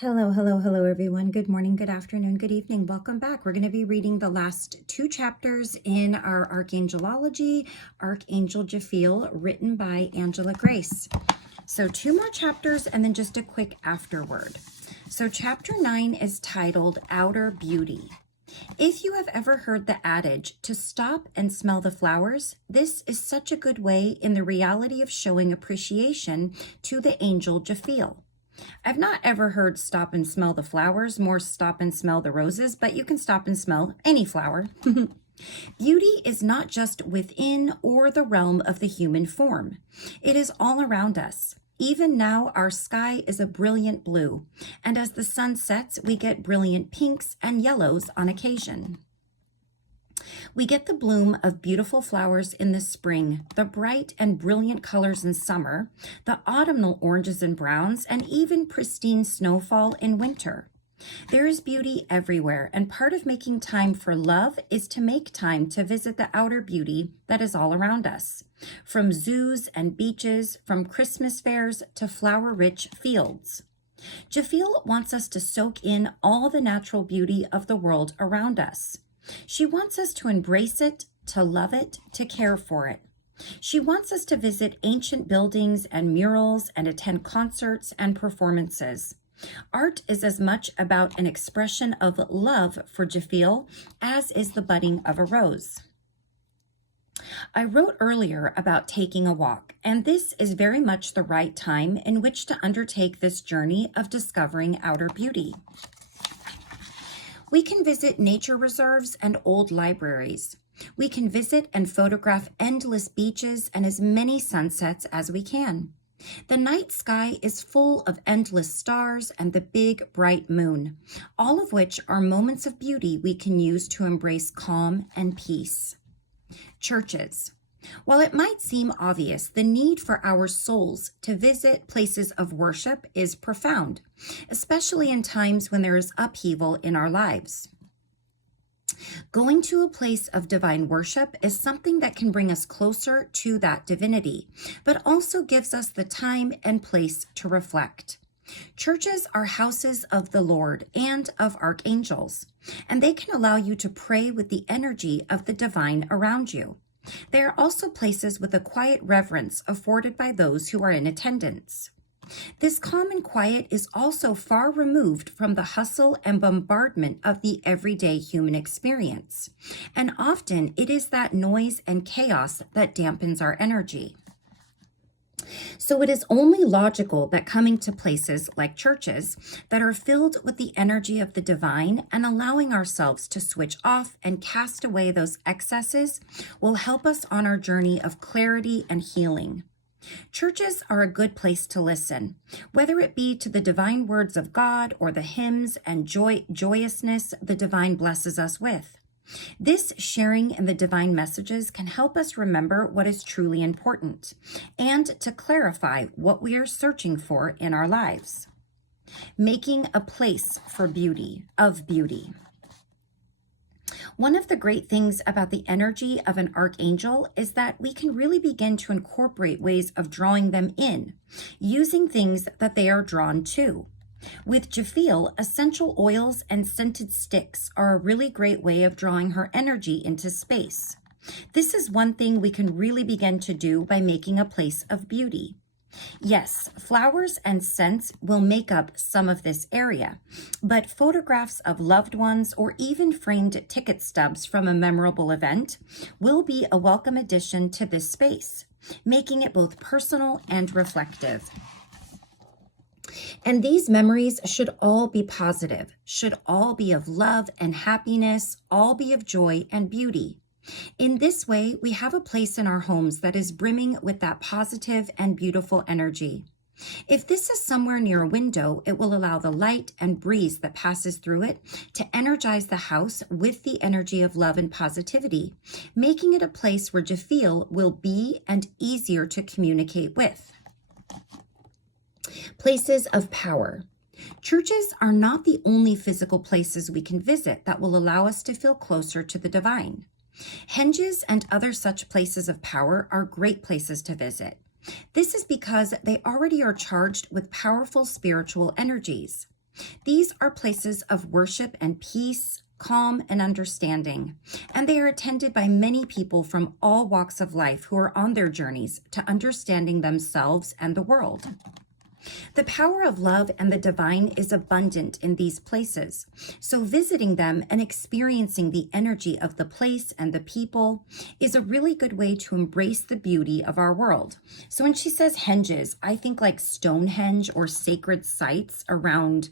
Hello, hello, hello, everyone. Good morning, good afternoon, good evening. Welcome back. We're going to be reading the last two chapters in our Archangelology, Archangel Jophiel, written by Angela Grace. So 2 more chapters and then just a quick afterword. So chapter 9 is titled Outer Beauty. If you have ever heard the adage, to stop and smell the flowers, this is such a good way in the reality of showing appreciation to the angel Jophiel. I've not ever heard stop and smell the flowers, more stop and smell the roses, but you can stop and smell any flower. Beauty is not just within or the realm of the human form. It is all around us. Even now, our sky is a brilliant blue, and as the sun sets, we get brilliant pinks and yellows on occasion. We get the bloom of beautiful flowers in the spring, the bright and brilliant colors in summer, the autumnal oranges and browns, and even pristine snowfall in winter. There is beauty everywhere, and part of making time for love is to make time to visit the outer beauty that is all around us. From zoos and beaches, from Christmas fairs to flower-rich fields. Jophiel wants us to soak in all the natural beauty of the world around us. She wants us to embrace it, to love it, to care for it. She wants us to visit ancient buildings and murals and attend concerts and performances. Art is as much about an expression of love for Jophiel as is the budding of a rose. I wrote earlier about taking a walk, and this is very much the right time in which to undertake this journey of discovering outer beauty. We can visit nature reserves and old libraries. We can visit and photograph endless beaches and as many sunsets as we can. The night sky is full of endless stars and the big, bright moon, all of which are moments of beauty we can use to embrace calm and peace. Churches. While it might seem obvious, the need for our souls to visit places of worship is profound, especially in times when there is upheaval in our lives. Going to a place of divine worship is something that can bring us closer to that divinity, but also gives us the time and place to reflect. Churches are houses of the Lord and of archangels, and they can allow you to pray with the energy of the divine around you. They are also places with a quiet reverence afforded by those who are in attendance. This calm and quiet is also far removed from the hustle and bombardment of the everyday human experience, and often it is that noise and chaos that dampens our energy. So it is only logical that coming to places like churches that are filled with the energy of the divine and allowing ourselves to switch off and cast away those excesses will help us on our journey of clarity and healing. Churches are a good place to listen, whether it be to the divine words of God or the hymns and joyousness the divine blesses us with. This sharing in the divine messages can help us remember what is truly important and to clarify what we are searching for in our lives. Making a place for beauty. One of the great things about the energy of an archangel is that we can really begin to incorporate ways of drawing them in, using things that they are drawn to. With Jophiel, essential oils and scented sticks are a really great way of drawing her energy into space. This is one thing we can really begin to do by making a place of beauty. Yes, flowers and scents will make up some of this area, but photographs of loved ones or even framed ticket stubs from a memorable event will be a welcome addition to this space, making it both personal and reflective. And these memories should all be positive, should all be of love and happiness, all be of joy and beauty. In this way, we have a place in our homes that is brimming with that positive and beautiful energy. If this is somewhere near a window, it will allow the light and breeze that passes through it to energize the house with the energy of love and positivity, making it a place where Jophiel will be and easier to communicate with. Places of power. Churches are not the only physical places we can visit that will allow us to feel closer to the divine. Henges and other such places of power are great places to visit. This is because they already are charged with powerful spiritual energies. These are places of worship and peace, calm and understanding, and they are attended by many people from all walks of life who are on their journeys to understanding themselves and the world. The power of love and the divine is abundant in these places, so visiting them and experiencing the energy of the place and the people is a really good way to embrace the beauty of our world. So when she says henges, I think like Stonehenge or sacred sites around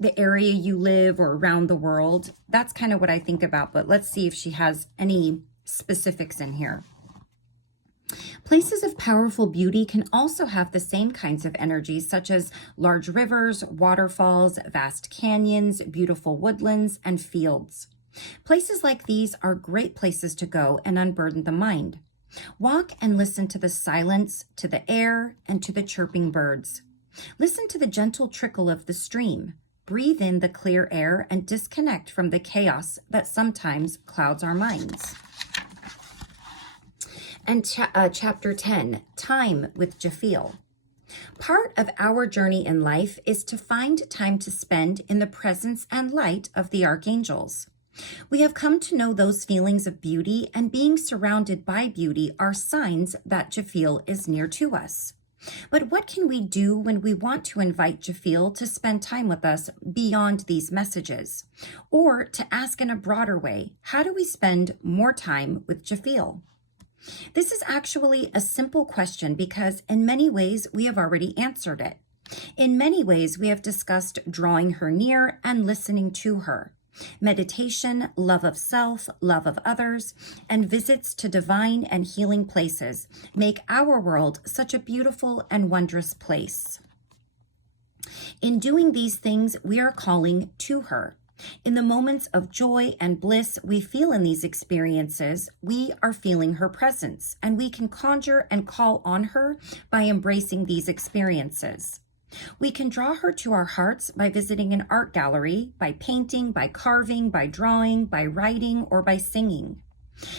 the area you live or around the world. That's kind of what I think about, but let's see if she has any specifics in here. Places of powerful beauty can also have the same kinds of energies, such as large rivers, waterfalls, vast canyons, beautiful woodlands, and fields. Places like these are great places to go and unburden the mind. Walk and listen to the silence, to the air, and to the chirping birds. Listen to the gentle trickle of the stream. Breathe in the clear air and disconnect from the chaos that sometimes clouds our minds. And chapter 10, Time with Jophiel. Part of our journey in life is to find time to spend in the presence and light of the archangels. We have come to know those feelings of beauty, and being surrounded by beauty are signs that Jophiel is near to us. But what can we do when we want to invite Jophiel to spend time with us beyond these messages? Or to ask in a broader way, how do we spend more time with Jophiel? This is actually a simple question because in many ways we have already answered it. In many ways we have discussed drawing her near and listening to her. Meditation, love of self, love of others, and visits to divine and healing places make our world such a beautiful and wondrous place. In doing these things, we are calling to her. In the moments of joy and bliss we feel in these experiences, we are feeling her presence, and we can conjure and call on her by embracing these experiences. We can draw her to our hearts by visiting an art gallery, by painting, by carving, by drawing, by writing, or by singing.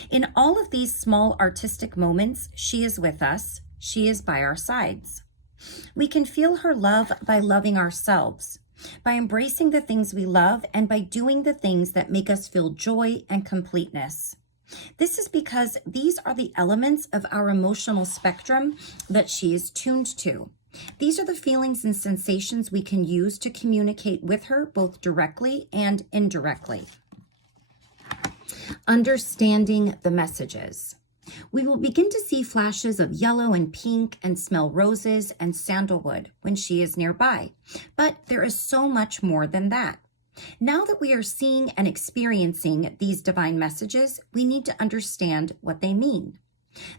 In all of these small artistic moments, she is with us. She is by our sides. We can feel her love by loving ourselves, by embracing the things we love, and by doing the things that make us feel joy and completeness. This is because these are the elements of our emotional spectrum that she is tuned to. These are the feelings and sensations we can use to communicate with her both directly and indirectly. Understanding the messages. We will begin to see flashes of yellow and pink and smell roses and sandalwood when she is nearby. But there is so much more than that. Now that we are seeing and experiencing these divine messages, we need to understand what they mean.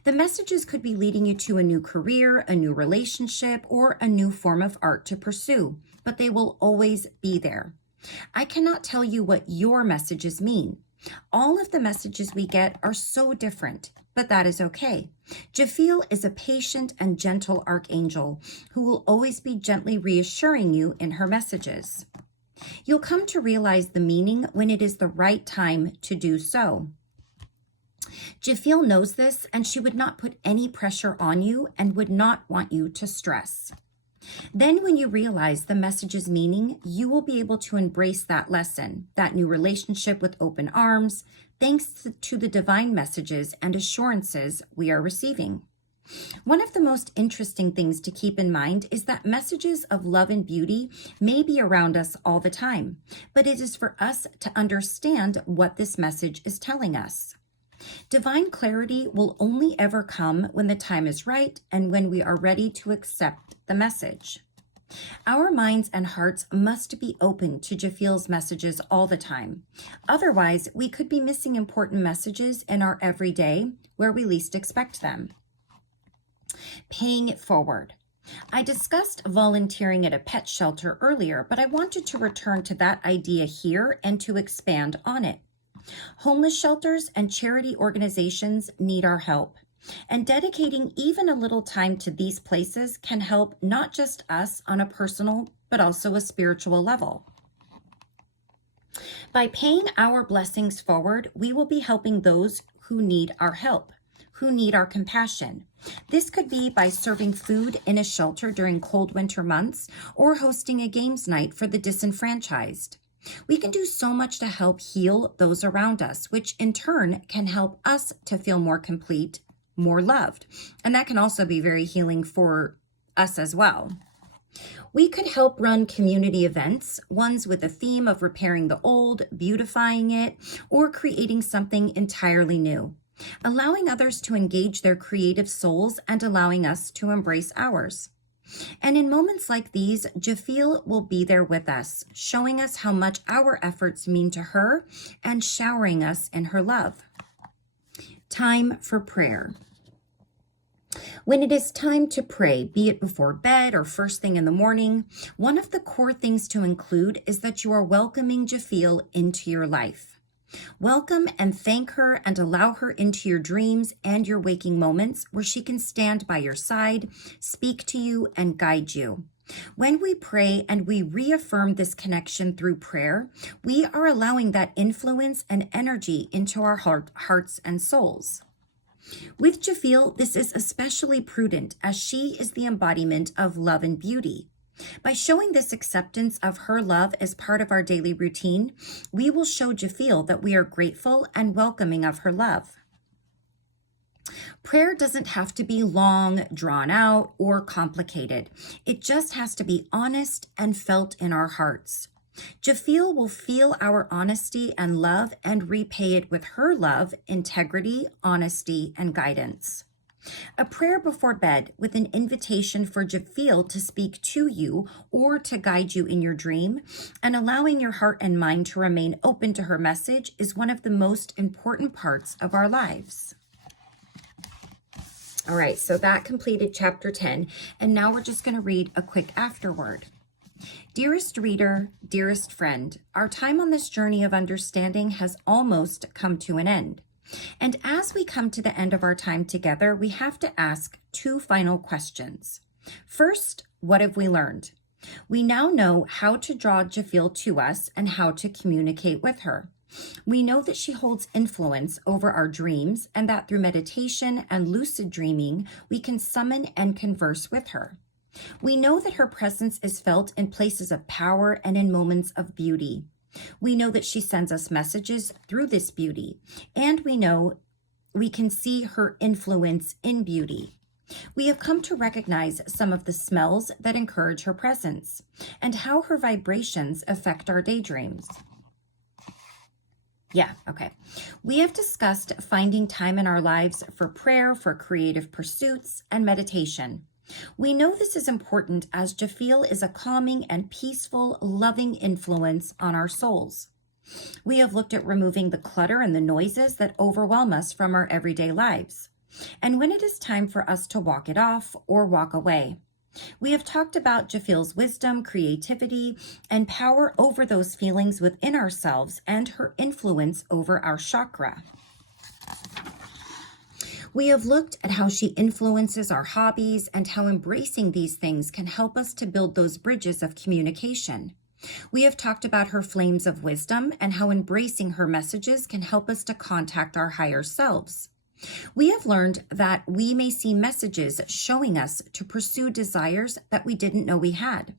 The messages could be leading you to a new career, a new relationship, or a new form of art to pursue, but they will always be there. I cannot tell you what your messages mean. All of the messages we get are so different, but that is okay. Jophiel is a patient and gentle archangel who will always be gently reassuring you in her messages. You'll come to realize the meaning when it is the right time to do so. Jophiel knows this, and she would not put any pressure on you and would not want you to stress. Then when you realize the message's meaning, you will be able to embrace that lesson, that new relationship with open arms, thanks to the divine messages and assurances we are receiving. One of the most interesting things to keep in mind is that messages of love and beauty may be around us all the time, but it is for us to understand what this message is telling us. Divine clarity will only ever come when the time is right and when we are ready to accept the message. Our minds and hearts must be open to Jophiel's messages all the time. Otherwise, we could be missing important messages in our everyday where we least expect them. Paying it forward. I discussed volunteering at a pet shelter earlier, but I wanted to return to that idea here and to expand on it. Homeless shelters and charity organizations need our help, and dedicating even a little time to these places can help not just us on a personal, but also a spiritual level. By paying our blessings forward, we will be helping those who need our help, who need our compassion. This could be by serving food in a shelter during cold winter months or hosting a games night for the disenfranchised. We can do so much to help heal those around us, which in turn can help us to feel more complete, more loved. And that can also be very healing for us as well. We could help run community events, ones with a theme of repairing the old, beautifying it, or creating something entirely new, allowing others to engage their creative souls and allowing us to embrace ours. And in moments like these, Jophiel will be there with us, showing us how much our efforts mean to her and showering us in her love. Time for prayer. When it is time to pray, be it before bed or first thing in the morning, one of the core things to include is that you are welcoming Jophiel into your life. Welcome and thank her and allow her into your dreams and your waking moments where she can stand by your side, speak to you, and guide you. When we pray and we reaffirm this connection through prayer, we are allowing that influence and energy into our hearts and souls. With Jophiel, this is especially prudent as she is the embodiment of love and beauty. By showing this acceptance of her love as part of our daily routine, we will show Jophiel that we are grateful and welcoming of her love. Prayer doesn't have to be long, drawn out, or complicated. It just has to be honest and felt in our hearts. Jophiel will feel our honesty and love and repay it with her love, integrity, honesty, and guidance. A prayer before bed with an invitation for Jophiel to speak to you or to guide you in your dream and allowing your heart and mind to remain open to her message is one of the most important parts of our lives. All right, so that completed chapter 10, and now we're just going to read a quick afterword. Dearest reader, dearest friend, our time on this journey of understanding has almost come to an end. And as we come to the end of our time together, we have to ask two final questions. First, what have we learned? We now know how to draw Jophiel to us and how to communicate with her. We know that she holds influence over our dreams and that through meditation and lucid dreaming, we can summon and converse with her. We know that her presence is felt in places of power and in moments of beauty. We know that she sends us messages through this beauty, and we know we can see her influence in beauty. We have come to recognize some of the smells that encourage her presence and how her vibrations affect our daydreams. We have discussed finding time in our lives for prayer, for creative pursuits, and meditation. We know this is important as Jophiel is a calming and peaceful, loving influence on our souls. We have looked at removing the clutter and the noises that overwhelm us from our everyday lives, and when it is time for us to walk it off or walk away. We have talked about Jophiel's wisdom, creativity, and power over those feelings within ourselves and her influence over our chakra. We have looked at how she influences our hobbies and how embracing these things can help us to build those bridges of communication. We have talked about her flames of wisdom and how embracing her messages can help us to contact our higher selves. We have learned that we may see messages showing us to pursue desires that we didn't know we had.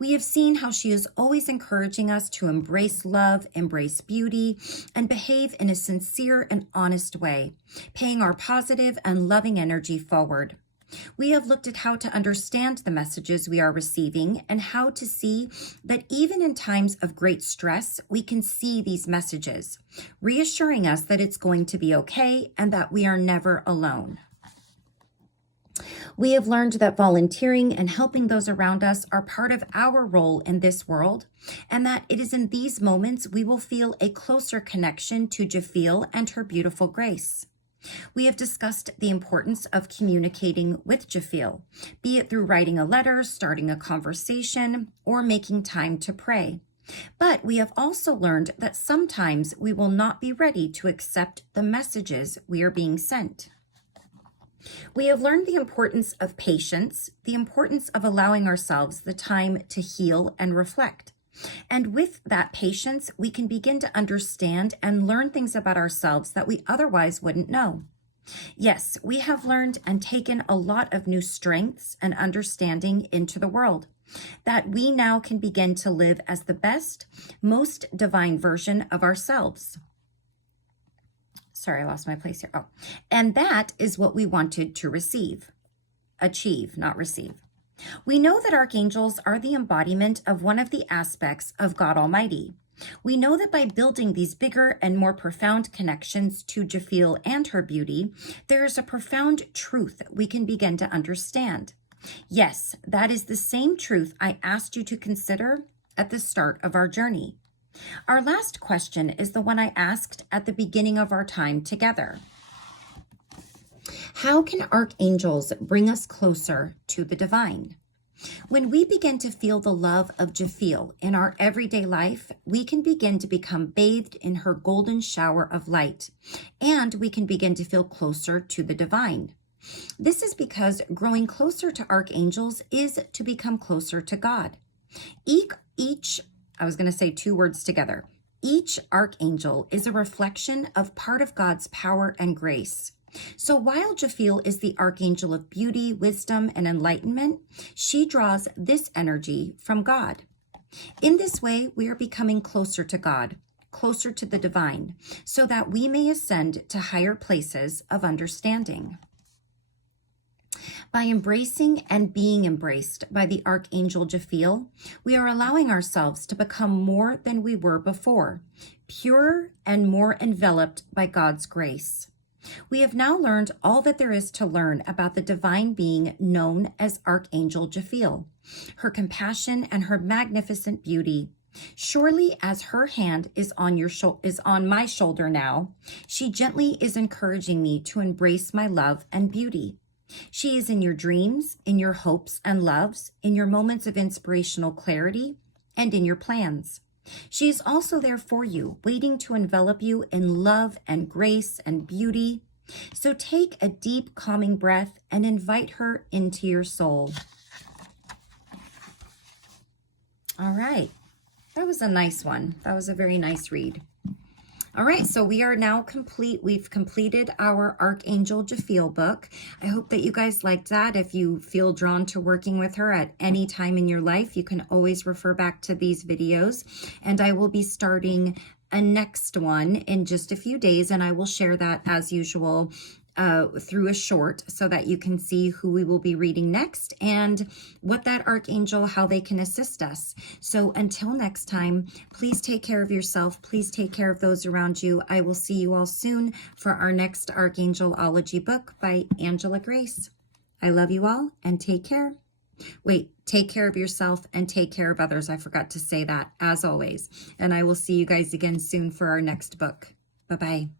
We have seen how she is always encouraging us to embrace love, embrace beauty, and behave in a sincere and honest way, paying our positive and loving energy forward. We have looked at how to understand the messages we are receiving and how to see that even in times of great stress, we can see these messages, reassuring us that it's going to be okay and that we are never alone. We have learned that volunteering and helping those around us are part of our role in this world, and that it is in these moments we will feel a closer connection to Jophiel and her beautiful grace. We have discussed the importance of communicating with Jophiel, be it through writing a letter, starting a conversation, or making time to pray. But we have also learned that sometimes we will not be ready to accept the messages we are being sent. We have learned the importance of patience, the importance of allowing ourselves the time to heal and reflect. And with that patience, we can begin to understand and learn things about ourselves that we otherwise wouldn't know. Yes, we have learned and taken a lot of new strengths and understanding into the world that we now can begin to live as the best, most divine version of ourselves. Sorry, I lost my place here. Oh, and that is what we wanted to achieve, not receive. We know that archangels are the embodiment of one of the aspects of God Almighty. We know that by building these bigger and more profound connections to Jophiel and her beauty, there is a profound truth we can begin to understand. Yes, that is the same truth I asked you to consider at the start of our journey. Our last question is the one I asked at the beginning of our time together. How can archangels bring us closer to the divine? When we begin to feel the love of Jophiel in our everyday life, we can begin to become bathed in her golden shower of light, and we can begin to feel closer to the divine. This is because growing closer to archangels is to become closer to God. I was going to say two words together. Each archangel is a reflection of part of God's power and grace. So while Jophiel is the archangel of beauty, wisdom, and enlightenment, she draws this energy from God. In this way, we are becoming closer to God, closer to the divine, so that we may ascend to higher places of understanding. By embracing and being embraced by the Archangel Jophiel, we are allowing ourselves to become more than we were before, purer and more enveloped by God's grace. We have now learned all that there is to learn about the divine being known as Archangel Jophiel, her compassion and her magnificent beauty. Surely as her hand is on my shoulder now, she gently is encouraging me to embrace my love and beauty. She is in your dreams, in your hopes and loves, in your moments of inspirational clarity, and in your plans. She is also there for you, waiting to envelop you in love and grace and beauty. So take a deep, calming breath and invite her into your soul. All right. That was a nice one. That was a very nice read. All right, so we are now complete. We've completed our Archangel Jophiel book. I hope that you guys liked that. If you feel drawn to working with her at any time in your life, you can always refer back to these videos. And I will be starting a next one in just a few days, and I will share that as usual through a short so that you can see who we will be reading next and what that archangel, how they can assist us. So until next time, please take care of yourself. Please take care of those around you. I will see you all soon for our next Archangelology book by Angela Grace. I love you all and take care. Take care of yourself and take care of others. I forgot to say that as always. And I will see you guys again soon for our next book. Bye-bye.